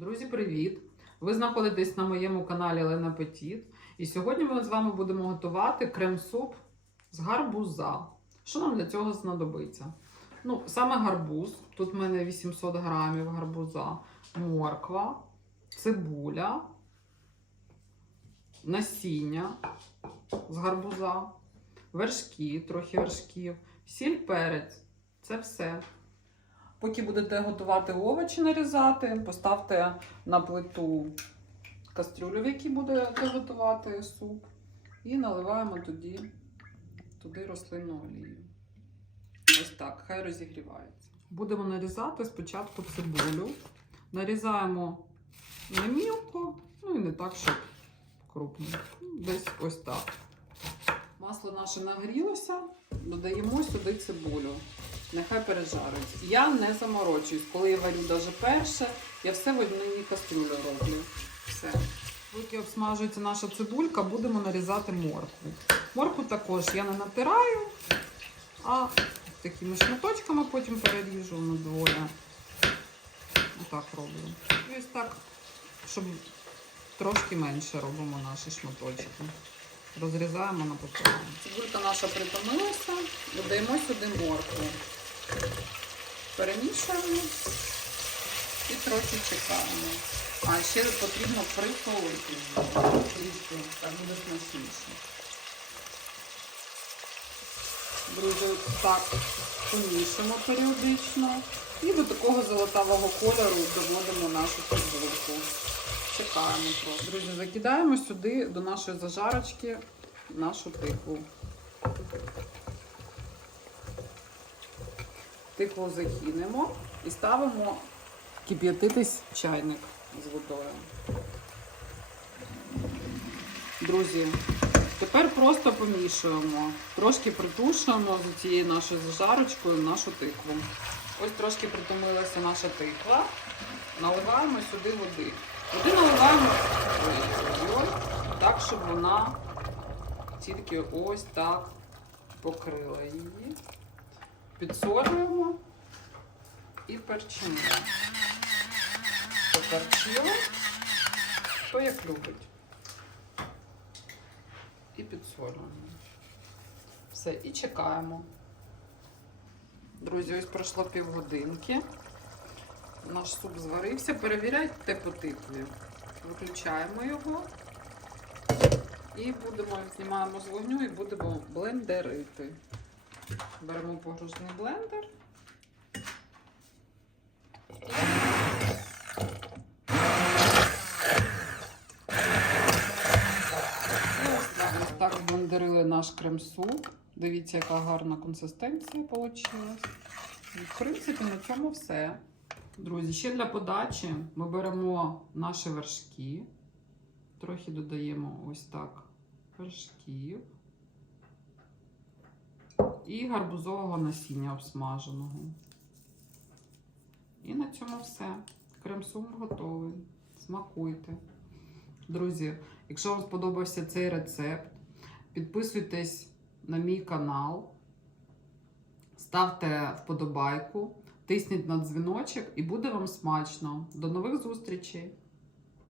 Друзі, привіт! Ви знаходитесь на моєму каналі Лена Петіт. І сьогодні ми з вами будемо готувати крем-суп з гарбуза. Що нам для цього знадобиться? Ну, саме гарбуз. Тут в мене 800 грамів гарбуза, морква, цибуля, насіння з гарбуза, вершки, трохи вершків, сіль, перець. Це все. Поки будете готувати овочі нарізати, поставте на плиту кастрюлю, в якій будете готувати суп, і наливаємо тоді туди рослинну олію. Ось так, хай розігрівається. Будемо нарізати спочатку цибулю. Нарізаємо не мілко, ну і не так, щоб крупно. Десь ось так. Масло наше нагрілося, додаємо сюди цибулю. Нехай пережарить. Я не заморочуюсь. Коли я варю навіть перше, я все в одній кастрюлі роблю. Все. Поки обсмажується наша цибулька, будемо нарізати моркву. Моркву також я не натираю, а такими шматочками потім переріжу на двоє. Отак роблю. І ось так, щоб трошки менше робимо наші шматочки. Розрізаємо на пополам. Цибулька наша притомилася, додаємо сюди моркву. Перемішуємо і трохи чекаємо. А ще потрібно присолити трішки, так буде смачніше. Друзі, так помішуємо періодично. І до такого золотавого кольору доводимо нашу цибульку. Чекаємо трохи. Друзі, закидаємо сюди до нашої зажарочки нашу тикву. Тикву закинемо і ставимо кип'ятитись чайник з водою. Друзі, тепер просто помішуємо. Трошки притушуємо з цією нашою зажарочкою нашу тикву. Ось трошки притомилася наша тиква. Наливаємо сюди води. Води наливаємо так, щоб вона тільки ось так покрила її. Підсолюємо і перчимо. Поперчили, хто як любить. І підсолюємо. Все, і чекаємо. Друзі, ось пройшло півгодинки. Наш суп зварився. Перевіряйте по тикві. Виключаємо його. І будемо, знімаємо з вогню і будемо блендерити. Беремо погружний блендер. Ось так блендерили наш крем-суп. Дивіться, яка гарна консистенція вийшла. В принципі, на цьому все. Друзі, ще для подачі ми беремо наші вершки. Трохи додаємо ось так вершків. І гарбузового насіння обсмаженого. І на цьому все. Крем-сум готовий. Смакуйте. Друзі, якщо вам сподобався цей рецепт, підписуйтесь на мій канал, ставте вподобайку, тисніть на дзвіночок і буде вам смачно. До нових зустрічей!